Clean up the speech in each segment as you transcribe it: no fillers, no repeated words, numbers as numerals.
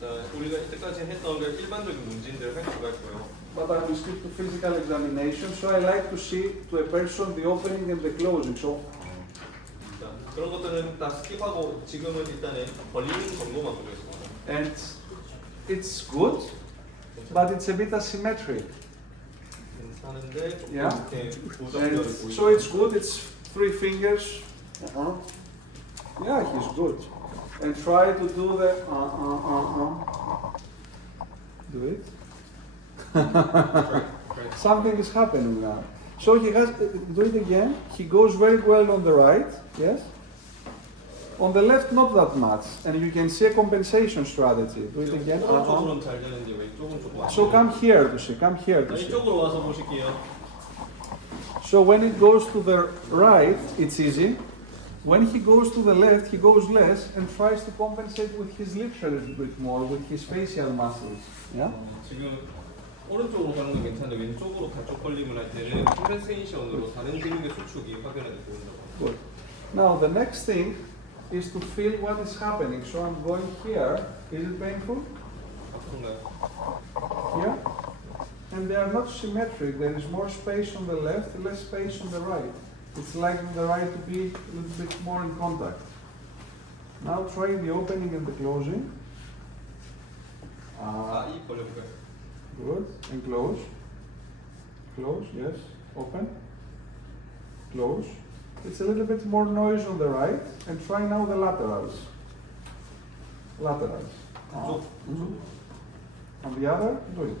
우리가 이때까지 했던 게 일반적인 문제인들 할 수가 있고요. But I will stick to physical examination, so I like to see to a person the opening and the closing. So 그런 것들은 다 스킵하고 지금은 일단은 벌리는 정도만 보겠습니다. and it's good, but it's a bit asymmetric. 괜찮은데 조금 Yeah. 이렇게 And 고정되어 so it's good. It's 3 fingers. Yeah, he's good. And try to do the Do it. Something is happening now. So he has do it again. He goes very well on the right. Yes. On the left, not that much, and you can see a compensation strategy. Do it again. 오른쪽으로는 잘 되는데 왼쪽은 조금 안 So come here to see. Come here to see. 이쪽으로 와서 보실게요. So when it goes to the right, it's easy. When he goes to the left, he goes less and tries to compensate with his lips a little bit more, with his facial muscles. Yeah. 지금 오른쪽으로 가는 건 괜찮은데 왼쪽으로 가쪽 벌림을 할 때는 컴pen세이션으로 다른 근육의 수축이 확연하게 보인다고. Good. Now the next thing is to feel what is happening. So I'm going here. Is it painful? 아픈가요? Here. And they are not symmetric. There is more space on the left, less space on the right. It's like on the right to be a little bit more in contact. Now try the opening and the closing. 이 벌려볼까요? Good. And close. Close, yes. Open. Close. It's a little bit more noise on the right. And try now the laterals. Laterals. On the other, do it.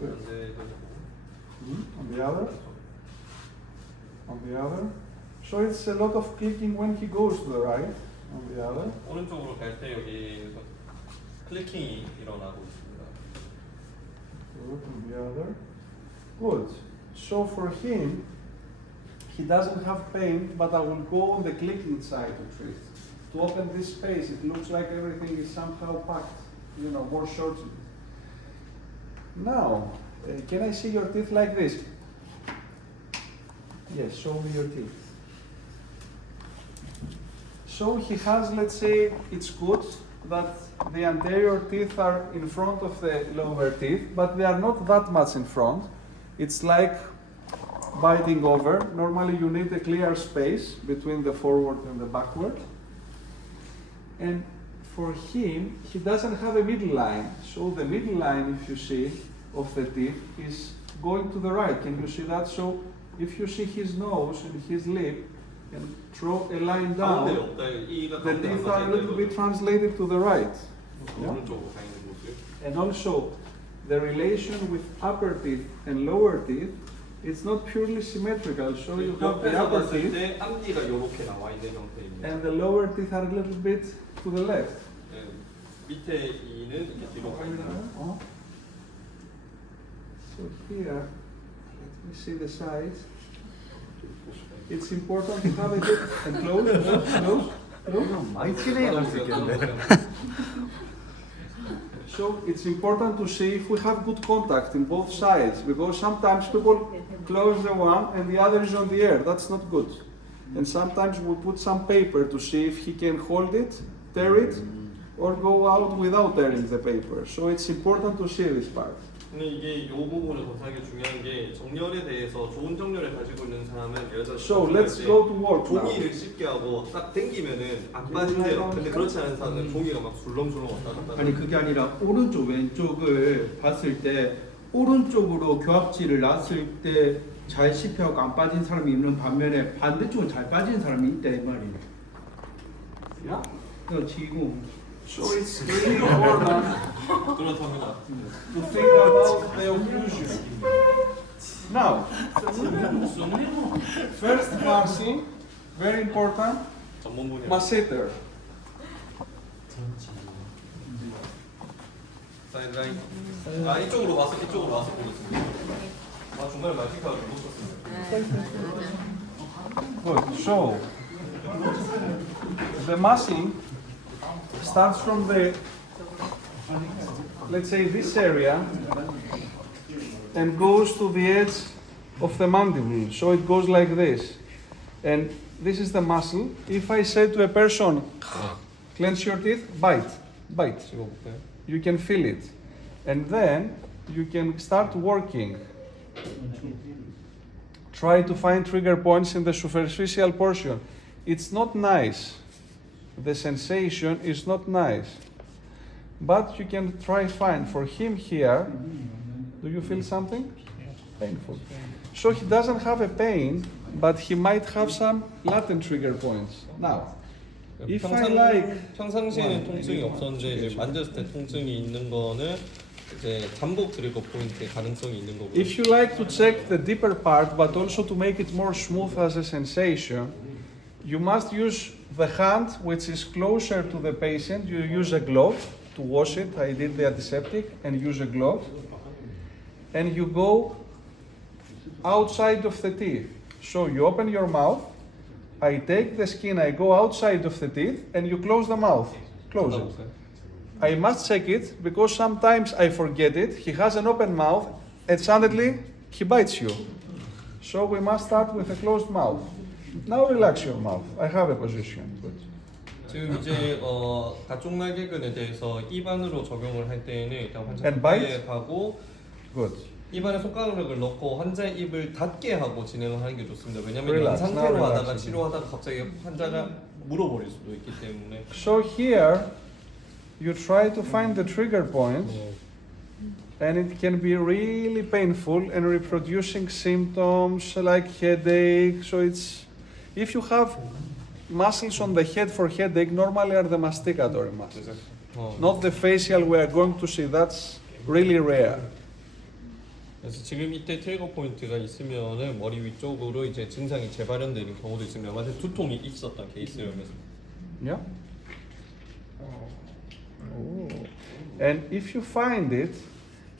On the other. On the other. So it's a lot of clicking when he goes to the right. On the other. 오른쪽으로 갈 때 여기 클리킹이 일어나고 있습니다. Good. On the other. Good. So for him, he doesn't have pain, but I will go on the clicking side to treat. To open this space, it looks like everything is somehow packed, you know, more shortened. Now, can I see your teeth like this? Yes, show me your teeth. So he has, let's say, it's good that the anterior teeth are in front of the lower teeth, but they are not that much in front. It's like biting over. Normally you need a clear space between the forward and the backward. And for him, he doesn't have a middle line. So the middle line, if you see, of the teeth is going to the right. Can you see that? So if you see his nose and his lip and draw a line down, the teeth are a little bit translated to the right. Yeah? And also, the relation with upper teeth and lower teeth, it's not purely symmetrical. So you have the upper teeth and the lower teeth are a little bit to the left. 밑에 이는 이렇게 뒤로 가 있는. So here, let me see the sides. It's important to have a good and close. So it's important to see if we have good contact in both sides, because sometimes people close the one and the other is on the air. That's not good. And sometimes we put some paper to see if he can hold it, tear it, or go out without tearing the paper. So it's important to see this part. 근데 이게 이 부분을 검사하기 중요한 게 정렬에 대해서 좋은 정렬을 가지고 있는 사람은 예를 들어서 So let's go to work now. 종이를 씹게 하고 딱 당기면은 안 빠진대요. 근데 그렇지 않은 사람은 종이가 막 술렁술렁 왔다 갔다. 아니 그게 아니라 오른쪽 왼쪽을 봤을 때 오른쪽으로 교합지를 놨을 때 잘 씹혀갖고 안 빠진 사람이 있는 반면에 반대쪽은 잘 빠진 사람이 있다 이 말이에요. Yeah. 그래서 지금 So it's really important 그렇답니다. to think about the occlusion. Now, first marching, very important, 전문 분야. masseter. 사이드라인. 이쪽으로 와서 보겠습니다. 중간에 마이크가 못 썼습니다. Good. So, the massing starts from the, let's say, this area and goes to the edge of the mandible. So it goes like this. And this is the muscle. If I say to a person, clench your teeth, bite. 찍어볼까요? you can feel it. And then you can start working. Try to find trigger points in the superficial portion. It's not nice. The sensation is not nice. But you can try find. For him here, do you feel something? Painful. So he doesn't have a pain, but he might have some latent trigger points. Now, if I like, 평상시에는 통증이 없었는데 이제 만졌을 때 통증이 있는 거는 이제 잠복 트리거 포인트의 가능성이 있는 거고요. if you like to check the deeper part, but also to make it more smooth as a sensation, you must use the hand which is closer to the patient. You use a glove to wash it. I did the antiseptic and use a glove. And you go outside of the teeth. So you open your mouth, I take the skin, I go outside of the teeth, and you close the mouth. Close it. I must check it because sometimes I forget it. He has an open mouth and suddenly he bites you. So we must start with a closed mouth. Now relax your mouth. I have a position. Good. 지금 이제 가쪽 날개근에 대해서 입안으로 적용을 할 때에는 일단 환자 And bite? 가까이에 가고 Good. 입안에 손가락을 넣고 환자의 입을 닫게 하고 진행을 하는 게 좋습니다. 왜냐하면 이 Relax. 상태로 Now 하다가 relax. 치료하다가 갑자기 환자가 물어버릴 수도 있기 때문에 So here you try to find the trigger points, and it can be really painful and reproducing symptoms like headache. So it's if you have muscles on the head for headache, normally are the masticatory muscles, not the facial we are going to see. That's really rare. 그래서 지금 이때 트리거 포인트가 있으면은 머리 위쪽으로 이제 증상이 재발현되는 경우도 있습니다. 만약 두통이 있었던 케이스를 하면서. Yeah. Oh. And if you find it,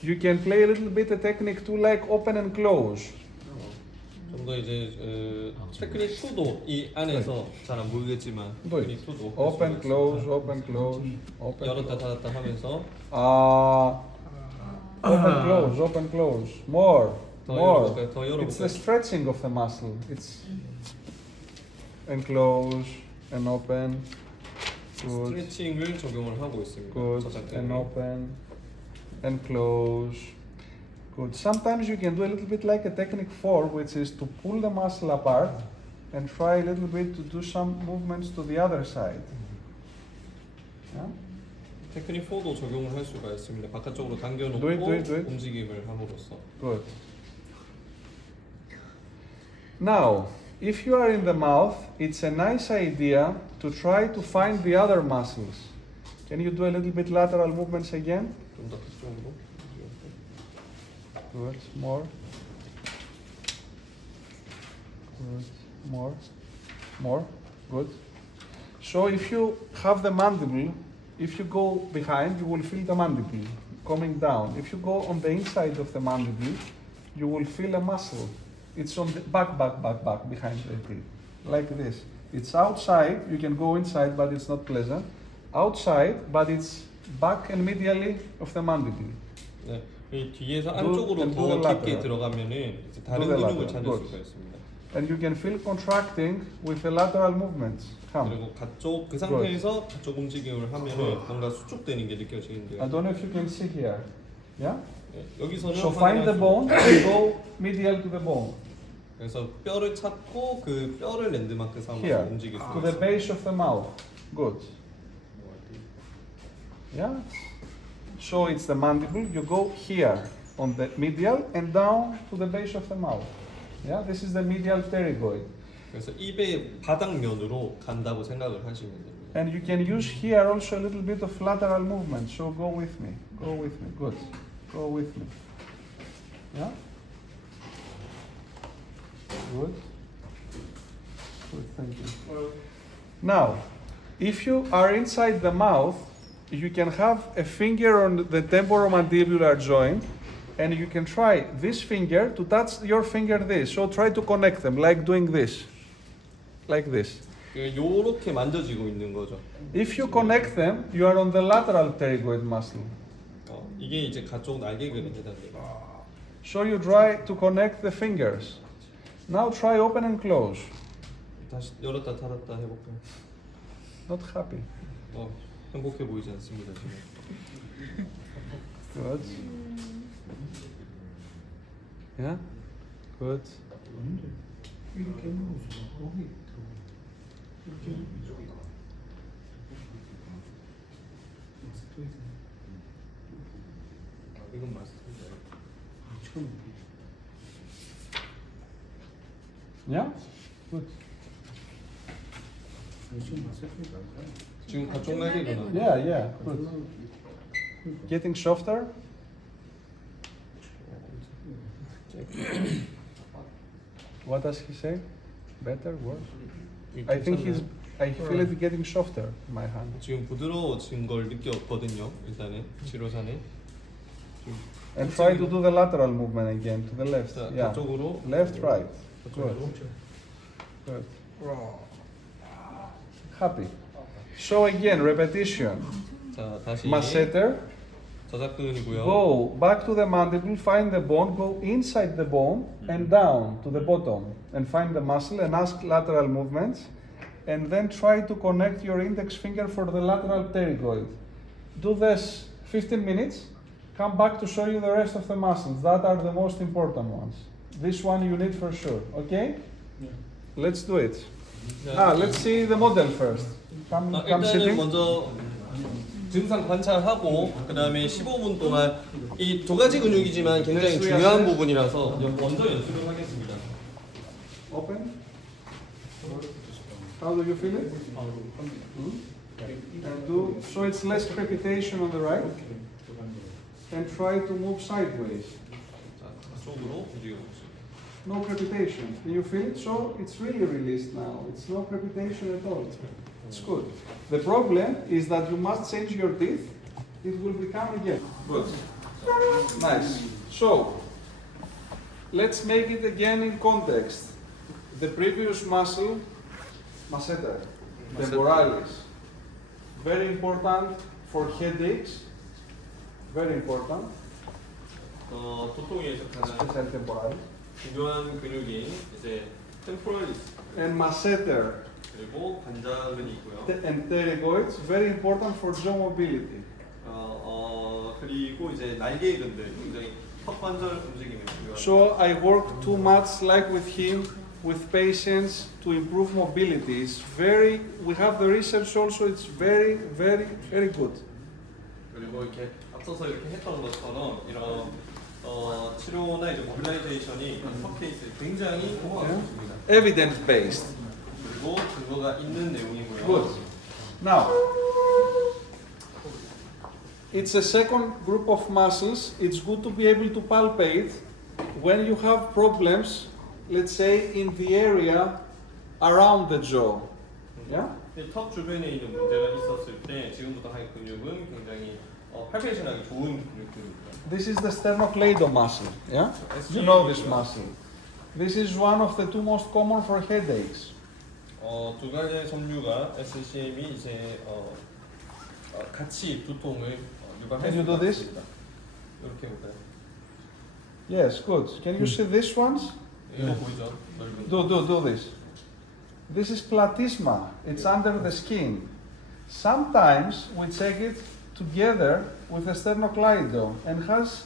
you can play a little bit a technique too, like open and close. 좀 더 이제 테크닉 2도 이 안에서 잘 안 보이겠지만 Do it. 테크닉 2도 Open, close, open, close, open. 열었다 닫았다 하면서 Open, close, open, close. More, 더 more. 열어볼까요? 더 It's the 열어볼까요? stretching of the muscle. It's and close and open. Good, 스트레칭을 적용을 하고 있습니다. good, 저 and 상태는. open and close. Good. Sometimes you can do a little bit like a technique 4, which is to pull the muscle apart and try a little bit to do some movements to the other side. Yeah? 테크닉 4도 적용을 할 수가 있습니다. 바깥쪽으로 당겨놓고 Do it. 움직임을 함으로써. Good. Now, if you are in the mouth, it's a nice idea to try to find the other muscles. Can you do a little bit lateral movements again? 좀 더 그쪽으로. Good. More. Good. More. More. Good. So if you have the mandible, if you go behind, you will feel the mandible coming down. If you go on the inside of the mandible, you will feel a muscle. It's on the back, behind the teeth. Like this. It's outside, you can go inside, but it's not pleasant. Outside, but it's back and medially of the mandible. 네, 이 뒤에서 Do- 안쪽으로 and do 더 the 깊게 lateral. 들어가면은 이제 다른 Do the 근육을 lateral. 찾을 Good. 수가 있습니다. And you can feel contracting with the lateral movements. Come. 그리고 가쪽 그 상태에서 가쪽 움직임을 하면은 뭔가 수축되는 게 느껴지는데요. I don't know if you can see here. Yeah? 네, 여기서는 So find the 확인할 수- bone and go medial to the bone. 그래서 뼈를 찾고 그 뼈를 랜드마크 삼아서 Here. 움직일 수 To the 있어요. base of the mouth. Good. Yeah? So it's the mandible. You go here on the medial and down to the base of the mouth. Yeah? This is the medial pterygoid. 그래서 입의 바닥면으로 간다고 생각을 하시면 됩니다. And you can use here also a little bit of lateral movement. So go with me. Go with me. Good. Go with me. Yeah? Good. Good, thank you. Now, if you are inside the mouth, you can have a finger on the temporomandibular joint, and you can try this finger to touch your finger this. So try to connect them, like doing this. Like this. 요렇게 만져지고 있는 거죠. If you connect them, you are on the lateral pterygoid muscle. 이게 이제 가쪽 날개근에 해당돼요. So you try to connect the fingers. Now try open and close. 다시 열었다 닫았다 해볼까요? Not happy. 행복해 보이지 않습니다 지금. Good. Yeah. Good. 이렇게 누르죠. 여기 이렇게 이건 마스터인데. 처음 Yeah. Good. 지금 마스터가 아니라 지금 가족나게 일어나. Yeah. Yeah. Good. Getting softer. What does he say? Better, worse? I think I feel it getting softer in my hand. 지금 부드러워진 걸 느꼈거든요. 일단은 치료사는. And try to do the lateral movement again to the left. 자, Yeah. 그쪽으로. Left, right. Good. 그쪽으로. Good. Happy. So again, repetition. 자, 다시 Masseter. 저작근이고요. Go back to the mandible, find the bone, go inside the bone and down to the bottom and find the muscle and ask lateral movements. And then try to connect your index finger for the lateral pterygoid. Do this 15 minutes. Come back to show you the rest of the muscles. That are the most important ones. This one you need for sure. Okay? Yeah. Let's do it. 자, Let's see the model first. Come 일단은 sitting. 먼저 증상 관찰하고 그 다음에 15분 동안 이 두 가지 근육이지만 굉장히 중요한 부분이라서 먼저 연습을 하겠습니다. Open. How do you feel it? And do so it's less crepitation on the right. And try to move sideways. 자, 쪽으로 움직여보세요. No crepitation. Can you feel it? So it's really released now. It's no crepitation at all. It's good. The problem is that you must change your teeth. It will become again. Good. Nice. So let's make it again in context. The previous muscle, masseter, temporalis, very important for headaches. Very important. 보통에 속하는 Special temporalis. 중요한 근육이 이제 템포럴리스 And masseter 그리고 관자근이 있고요. and pterygoids, very important for jaw mobility. 그리고 이제 날개근들 굉장히 턱관절 움직임이 중요해요. So I work too much like with him, with patients to improve mobility. It's very, we have the research also, it's very, very, very good. 그리고 이렇게 앞서서 이렇게 했던 것처럼 이런 치료나 이제 모빌라이제이션이 턱 케이스에 굉장히 효과가 좋습니다. Evidence based. 그리고 근거가 있는 내용이고요. Good. Now, it's a second group of muscles. It's good to be able to palpate when you have problems, let's say in the area around the jaw. Yeah? 턱 주변에 있는 문제가 있었을 때 지금부터 할 근육은 굉장히 팔페이션하기 좋은 근육들입니다. This is the sternocleido muscle. Yeah? You know this muscle. This is one of the two most common for headaches. 두 가지의 섬유가 SCM이 이제 같이 두통을 유발할 Can you 수 do this? 있습니다. 이렇게 볼까요? Yes, good. Can you see these ones? 이거 보이죠? 넓은. Do this. This is platysma. It's under the skin. Sometimes we check it together with the sternocleido and has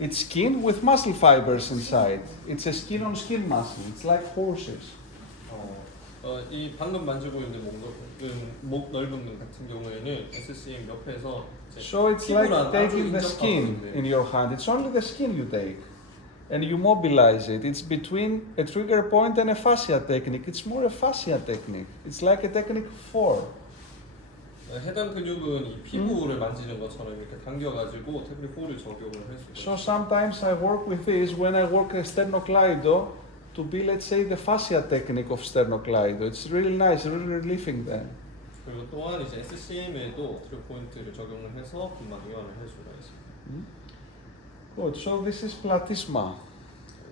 its skin with muscle fibers inside. It's a skin-on-skin muscle. It's like horses. 이 방금 만지고 있는 목 넓은 근 같은 경우에는 SCM 옆에서 So it's like taking the skin in your hand. It's only the skin you take. And you mobilize it. It's between a trigger point and a fascia technique. It's more a fascia technique. It's like a technique 4. 해당 근육은 이 피부를 만지는 것처럼 이렇게 당겨가지고 테크닉 4를 적용을 할 수 So 있어요. sometimes I work with this when I work a sternocleido to be, let's say, the fascia technique of sternocleido. It's really nice, really relieving there. 그리고 또한 이제 SCM에도 트리거 포인트를 적용을 해서 근막 이완을 할 수가 있습니다. Good. So this is platysma.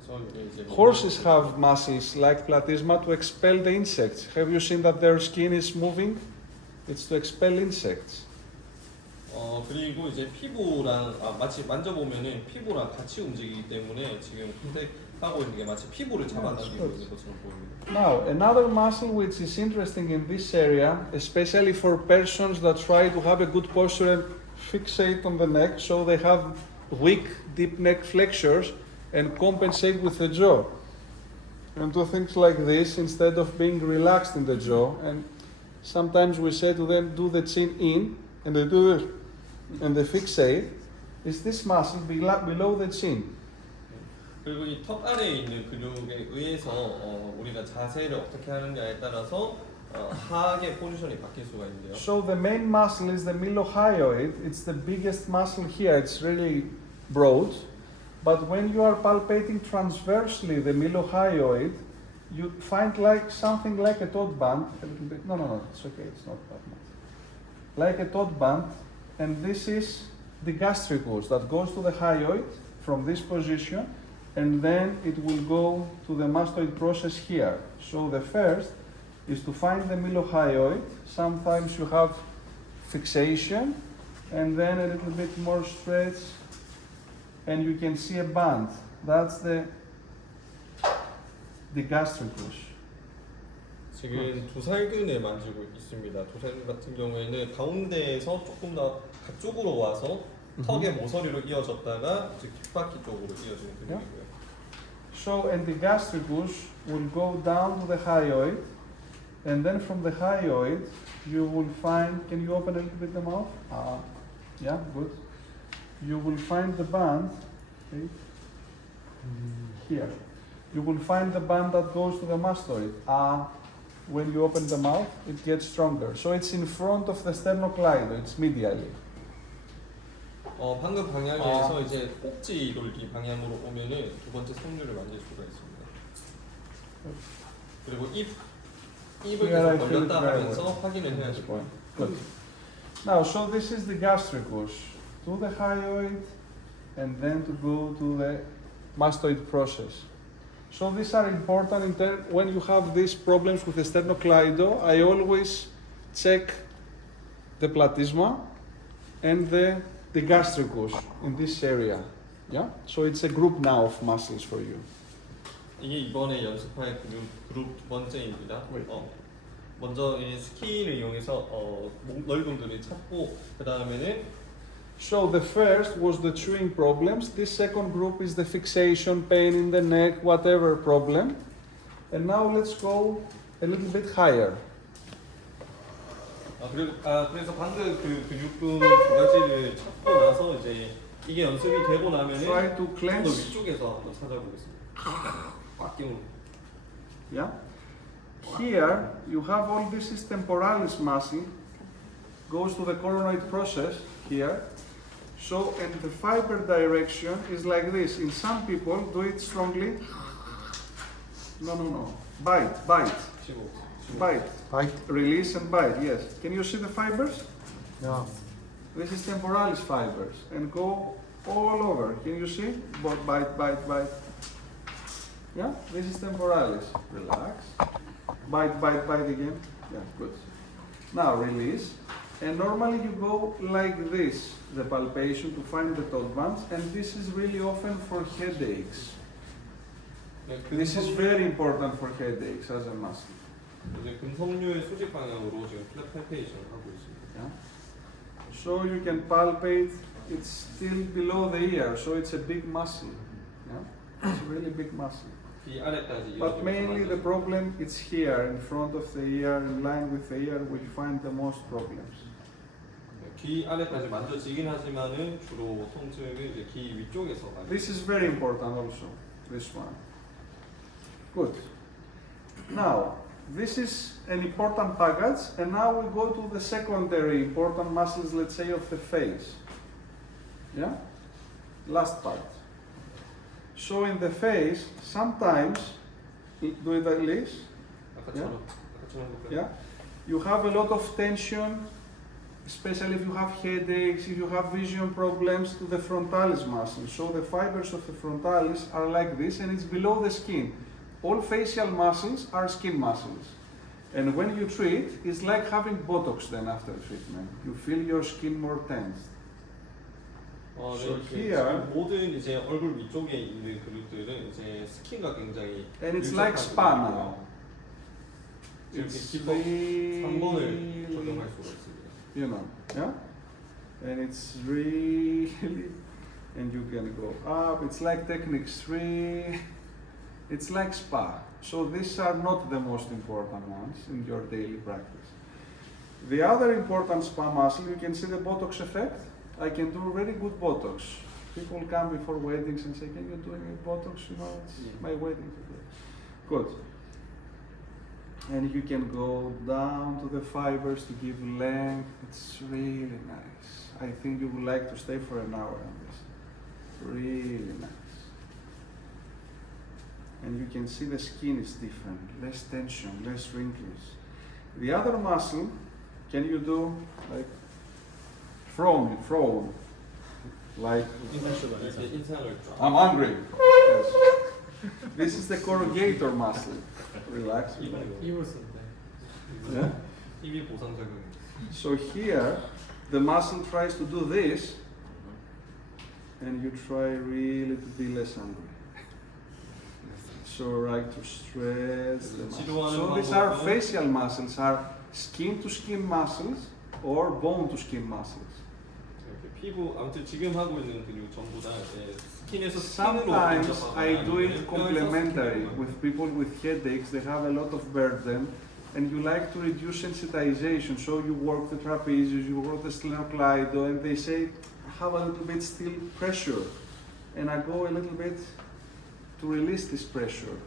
그래서 이제 Horses have muscles like platysma to expel the insects. Have you seen that their skin is moving? It's to expel insects. 그리고 이제 피부랑 마치 만져보면은 피부랑 같이 움직이기 때문에 지금 선택하고 있는 게 마치 피부를 잡아당기고 있는 것처럼 보입니다. Now, another muscle which is interesting in this area, especially for persons that try to have a good posture and fixate on the neck, so they have weak, deep neck flexures and compensate with the jaw. And do things like this instead of being relaxed in the jaw. And sometimes we say to them, do the chin in, and they do this, and they fixate. Is this muscle below the chin? 그리고 이 턱 아래에 있는 근육에 의해서 우리가 자세를 어떻게 하느냐에 따라서 하악의 포지션이 바뀔 수가 있는데요. So the main muscle is the mylohyoid. It's the biggest muscle here. It's really broad. But when you are palpating transversely the mylohyoid, you find like something like a toad band. A little bit. No, it's okay. It's not that much. Like a toad band, and this is the gastricus that goes to the hyoid from this position, and then it will go to the mastoid process here. So the first is to find the mylohyoid. Sometimes you have fixation, and then a little bit more stretch, and you can see a band. That's the gastricus. 지금 두살근을 만지고 있습니다. 두살근 같은 경우에는 가운데에서 조금 더 가쪽으로 와서 턱의 모서리로 이어졌다가 즉 귓바퀴 쪽으로 이어지는 근육이고요. So, and the gastricus will go down to the hyoid, and then from the hyoid you will find, can you open a little bit the mouth? Yeah, good. You will find the band, okay, here. You will find the band that goes to the mastoid. When you open the mouth, it gets stronger. So it's in front of the sternocleido, it's medially. 방금 방향에서 이제 꼭지 돌기 방향으로 오면은 두 번째 섬유를 만질 수가 있습니다. 그리고 입을 계속 벌렸다 하면서 확인을 해야 돼요. Good. Now, so this is the gastricus, to the hyoid, and then to go to the mastoid process. So these are important when you have these problems with the sternocleido. I always check the platysma and the gastricus in this area. Yeah? So it's a group now of muscles for you. 이게 이번에 연습할 그룹 두 번째입니다. 먼저 이 스키를 이용해서 목 넓음들을 찾고 그 다음에는 So the first was the chewing problems. This second group is the fixation, pain in the neck, whatever problem. And now let's go a little bit higher. 그래서 방금 그 근육근 두 가지를 찾고 나서 이제 이게 연습이 되고 나면은 Try to 더 cleanse. 위쪽에서 한번 찾아보겠습니다. 꽉 끼우는. Yeah. Here you have all this is temporalis muscle, goes to the coronoid process here. So, and the fiber direction is like this. In some people, do it strongly. No. Bite. Bite. Release and bite, yes. Can you see the fibers? Yeah. This is temporalis fibers. And go all over. Can you see? Bite. Yeah? This is temporalis. Relax. Bite again. Yeah, good. Now release. And normally you go like this, the palpation to find the toad bands, and this is really often for headaches. This is very important for headaches as a muscle. 이제 금섬유의 수직 방향으로 지금 플랫 팔페이션을 하고 있습니다. Yeah? So you can palpate, it's still below the ear, so it's a big muscle. Yeah? It's a really big muscle. 귀 아래까지 But mainly the problem is here, in front of the ear, in line with the ear, we find the most problems. 귀 아래까지 만져지긴 하지만은 주로 통증은 이제 귀 위쪽에서 많이. This is very important also, this one. Good. Now, this is an important package, and now we go to the secondary important muscles, let's say, of the face. Yeah? Last part. So in the face, sometimes, do it like this. 아까처럼 Yeah? You have a lot of tension, especially if you have headaches, if you have vision problems, to the frontalis muscle. So the fibers of the frontalis are like this, and it's below the skin. All facial muscles are skin muscles. And when you treat, it's like having Botox then after treatment. You feel your skin more tense. So here, 모든 이제 얼굴 위쪽에 있는 근육들은 이제 스킨과 굉장히 and it's like spa now. 이렇게 It's 기법 3번을 적용할 수가 있습니다. You know, yeah? and it's really, and you can go up. It's like Techniques 3. It's like spa. So these are not the most important ones in your daily practice. The other important spa muscle, you can see the Botox effect. I can do very good Botox. People come before weddings and say, can you do any Botox? You know, it's my wedding today. Good. And you can go down to the fibers to give length. It's really nice. I think you would like to stay for an hour on this. Really nice. And you can see the skin is different, less tension, less wrinkles. The other muscle, can you do like frown, like 이렇게 인상을 쫙. I'm hungry. Yes. This is the corrugator muscle. Relax. 입을 쓸 때. Yeah? 힘이 보상작용. So here, the muscle tries to do this, and you try really to be less hungry. So right to stress the muscle. So these are facial muscles, are skin to skin muscles or bone to skin muscles. 이렇게 피부 아무튼 지금 하고 있는 근육 전부 다 스킨에서 스킨으로 Sometimes I do it 뼈에서 complementary 스킨으로. with people with headaches. They have a lot of burden, and you like to reduce sensitization. So you work the trapezius, you work the sternocleido, and they say have a little bit still pressure, and I go a little bit to release this pressure.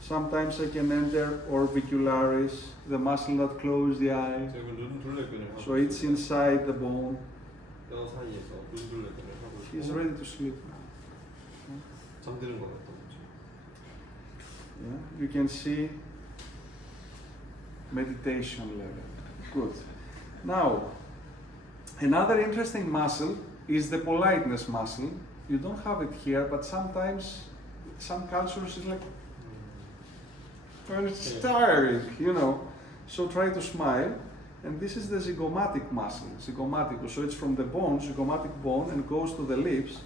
Sometimes I can enter orbicularis, the muscle that closes the eye. 제가 눈둘레근을 하고 So it's 있어요. inside the bone. 뼈 사이에서 눈둘레근을 하고 He's 있고 ready to sleep now. 잠드는 것 같던 거죠. Yeah, you can see meditation level. Good. Now, another interesting muscle is the politeness muscle. You don't have it here, but sometimes some cultures is like, well, it's tiring, you know. So try to smile. And this is the zygomatic muscle, zygomaticus. So it's from the bone, zygomatic bone, and goes to the lips.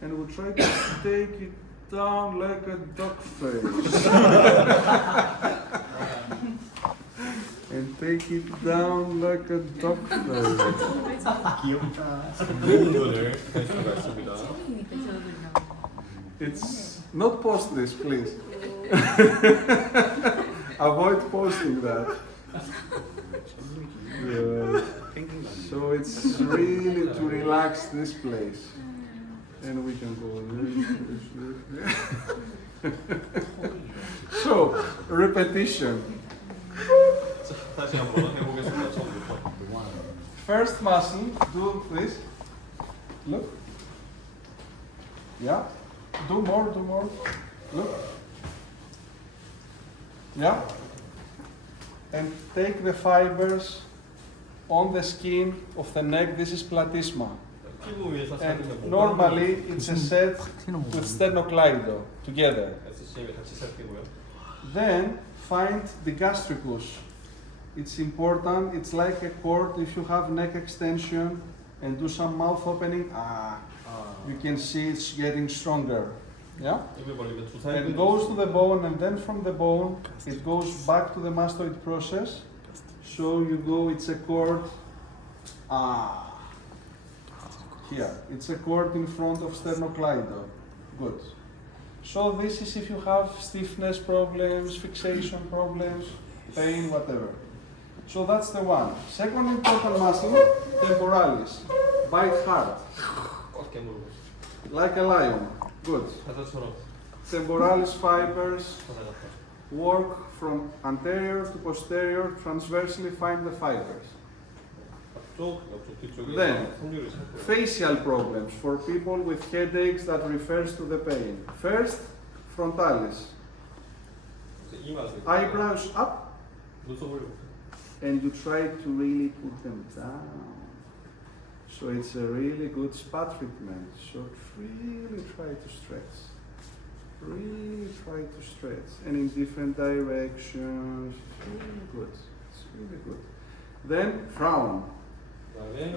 And we try to take it down like a duck face. And take it down like a duck face. 눈을 할 수가 있습니다. It's not post this, please. Avoid posting that. Yeah. So it's really to relax this place. And we can go. So, repetition. 자, 다시 한번 해보겠습니다. 처음부터. First muscle, do this. Look. Yeah. Do more, do more. Look. Yeah. And take the fibers on the skin of the neck. This is platysma. 피부 위에서 And 살펴보고 normally it's a set with sternocleido together. SCM에 같이 살피고요. Then find the gastricus. It's important. It's like a cord. If you have neck extension and do some mouth opening, you can see it's getting stronger. Yeah? 입을 벌리면 두 And 살근 it goes to the bone, and then from the bone it goes back to the mastoid process. So you go. It's a cord. Here. It's a cord in front of sternocleido. Good. So this is if you have stiffness problems, fixation problems, pain, whatever. So that's the one. Second important muscle, temporalis. Bite hard, 꽉 깨물고 like a lion. Good. 사자처럼 Temporalis fibers 사자 같다. work from anterior to posterior, transversely find the fibers. 앞쪽, 옆쪽, 뒤쪽에 Then, 성류를 찾고요. Facial problems for people with headaches that refers to the pain. First, frontalis. 이제 이마를 Eyebrows up, 눈썹을 이렇게 and you try to really put them down. So it's a really good spa treatment. So really try to stretch. Really try to stretch. And in different directions. It's really good. It's really good. Then frown. 그다음에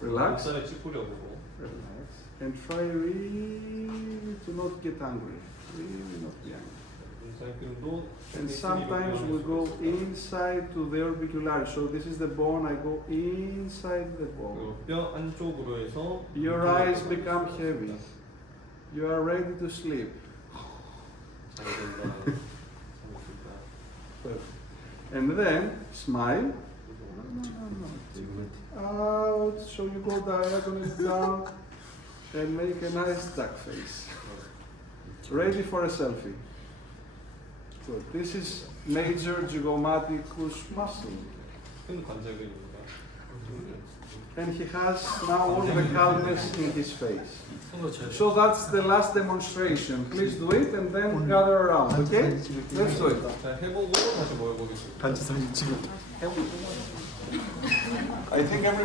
Relax. 목살에 찌푸려보고 Relax. And try really to not get angry. Really not be angry. 도살근도 And sometimes we go inside to the orbicularis. So this is the bone, I go inside the bone. 그리고 뼈 안쪽으로 해서 Your eyes become heavy. You are ready to sleep. 잘 된다. And then smile. Out. So you go diagonally down and make a nice duck face. Ready for a selfie. Good. This is major zygomaticus muscle. 큰 관절근입니다. And he has now all the calmness in his face. So that's the last demonstration. Please do it and then gather around, okay? Let's do it. 자, 해보고 다시 모여보겠습니다. I think every